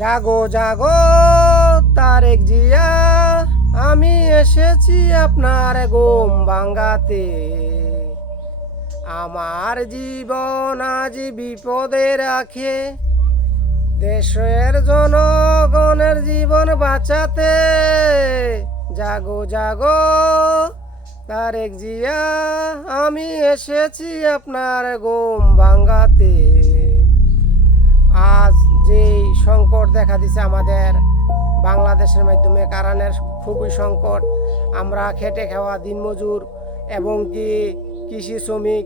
জাগো জাগো তারেক জিয়া, আমি এসেছি আপনার ঘুম ভাঙাতে। আমার জীবন আজ বিপদে রাখে, দেশের জনগণের জীবন বাঁচাতে। জাগো জাগো তারেক জিয়া, আমি এসেছি আপনার ঘুম ভাঙাতে। আজ যেই সংকট দেখা দিছে আমাদের বাংলাদেশের মাধ্যমে, কারণের খুবই সংকট। আমরা খেটে খাওয়া দিনমজুর এবং কি কৃষি শ্রমিক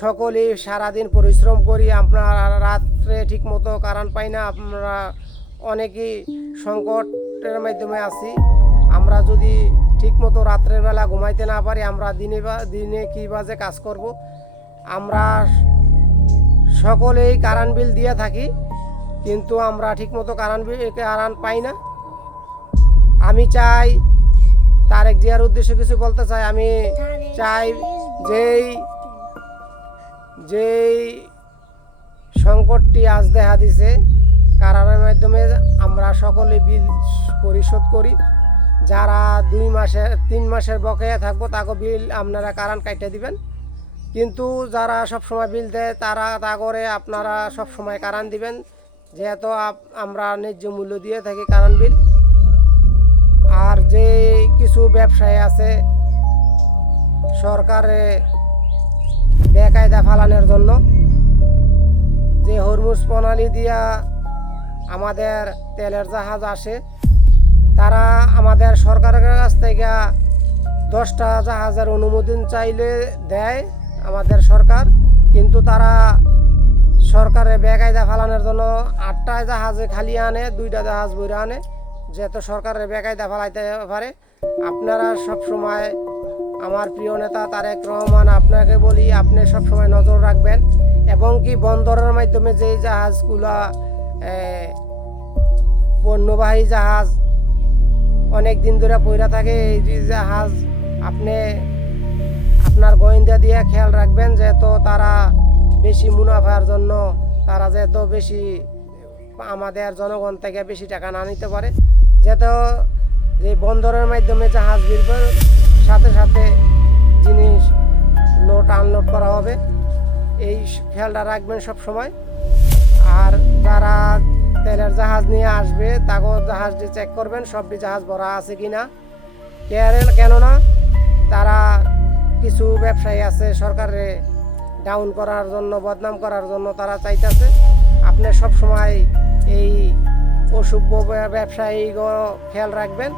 সকলেই সারাদিন পরিশ্রম করি, আমরা রাত্রে ঠিকমতো কারণ পাই না। আমরা অনেকেই সংকটের মাধ্যমে আছি। আমরা যদি ঠিকমতো রাত্রের বেলা ঘুমাইতে না পারি, আমরা দিনে কী বাজে কাজ করব। আমরা সকলেই কারেন্ট বিল দিয়ে থাকি, কিন্তু আমরা ঠিকমতো কারেন্ট পাই না। আমি চাই, তারেক জিয়ার উদ্দেশ্যে কিছু বলতে চাই। আমি চাই যেই সংকটটি আজ দেখা দিছে, কারেন্টের মাধ্যমে আমরা সকলে বিল পরিশোধ করি। যারা 3 মাসের বকেয়া থাকবো তাকে বিল আপনারা কারেন্ট কাটতে দিবেন, কিন্তু যারা সবসময় বিল দেয় তারা তা করে আপনারা সবসময় কারেন্ট দিবেন, যেহেতু আমরা ন্যায্য মূল্য দিয়ে থাকি কারেন্ট বিল। আর যে কিছু ব্যবসায়ী আছে সরকারে বেকায়দা ফালানোর জন্য, যে হরমুজ প্রণালী দিয়া আমাদের তেলের জাহাজ আসে, তারা আমাদের সরকারের কাছ থেকে 10টা জাহাজের অনুমোদন চাইলে দেয় আমাদের সরকার, কিন্তু তারা সরকারের বেকায়দা ফালানোর জন্য 8টা জাহাজে খালি আনে, 2টা জাহাজ বইরে আনে, যেহেতু সরকারের বেকায়দা ফালাইতে পারে। আপনারা সব সময়, আমার প্রিয় নেতা তারেক রহমান, আপনাকে বলি আপনি সবসময় নজর রাখবেন, এবং কি বন্দরের মাধ্যমে যে জাহাজগুলো পণ্যবাহী জাহাজ অনেক দিন ধরে পইরা থাকে, এই জাহাজ আপনি আপনার গোয়েন্দা দিয়ে খেয়াল রাখবেন, যেহেতু তারা বেশি মুনাফার জন্য তারা যেহেতু বেশি আমাদের জনগণ থেকে বেশি টাকা না নিতে পারে। যেহেতু যে বন্দরের মাধ্যমে জাহাজ ভিড়বে, সাথে সাথে জিনিস লোড আনলোড করা হবে, এই খেয়ালটা রাখবেন সব সময়। আর যারা তেলের জাহাজ নিয়ে আসবে তাকেও জাহাজটি চেক করবেন সবটি জাহাজ ভরা আছে কিনা। কেননা তারা কিছু ব্যবসায়ী আছে সরকারে ডাউন করার জন্য, বদনাম করার জন্য তারা চাইতেছে। আপনি সব সময় এই অসভ্য ব্যবসায়ীগুলো খেয়াল রাখবেন।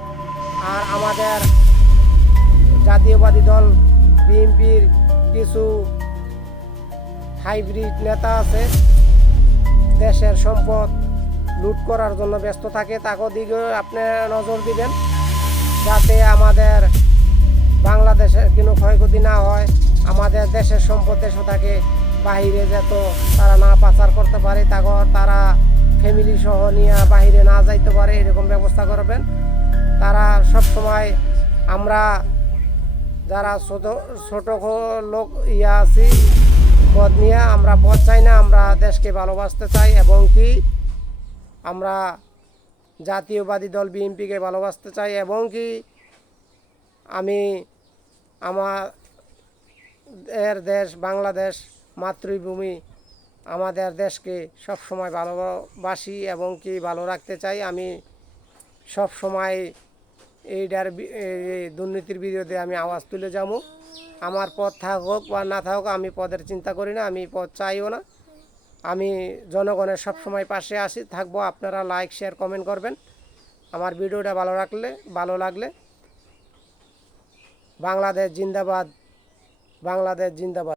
আর আমাদের জাতীয়বাদী দল বিএনপির কিছু হাইব্রিড নেতা আছে, দেশের সম্পদ লুট করার জন্য ব্যস্ত থাকে, তাকেও দিকে আপনি নজর দিবেন, যাতে আমাদের বাংলাদেশের কোনো ক্ষয়ক্ষতি না হয়, আমাদের দেশের সম্পদ দেশে থাকে, বাহিরে যেত তারা না পাচার করতে পারে, তারা ফ্যামিলি সহ নিয়ে বাহিরে না যাইতে পারে, এরকম ব্যবস্থা করবেন। তারা সব সময়, আমরা যারা ছোট লোক আছি পদ নিয়ে, আমরা পদ চাই না, আমরা দেশকে ভালোবাসতে চাই, এবং কি আমরা জাতীয়বাদী দল বিএনপিকে ভালোবাসতে চাই, এবং কি আমি আমাদের দেশ বাংলাদেশ মাতৃভূমি, আমাদের দেশকে সব সময় ভালোবাসি এবং কি ভালো রাখতে চাই। আমি সব সময় দুর্নীতির বিরুদ্ধে আমি আওয়াজ তুলে যাবো। আমার পদ থাকুক বা না থাকুক, আমি পদের চিন্তা করি না, আমি পদ চাইও না। আমি জনগণের সব সময় পাশে থাকবো। আপনারা লাইক, শেয়ার, কমেন্ট করবেন। আমার ভিডিওটা ভালো লাগলে বাংলাদেশ জিন্দাবাদ, বাংলাদেশ জিন্দাবাদ।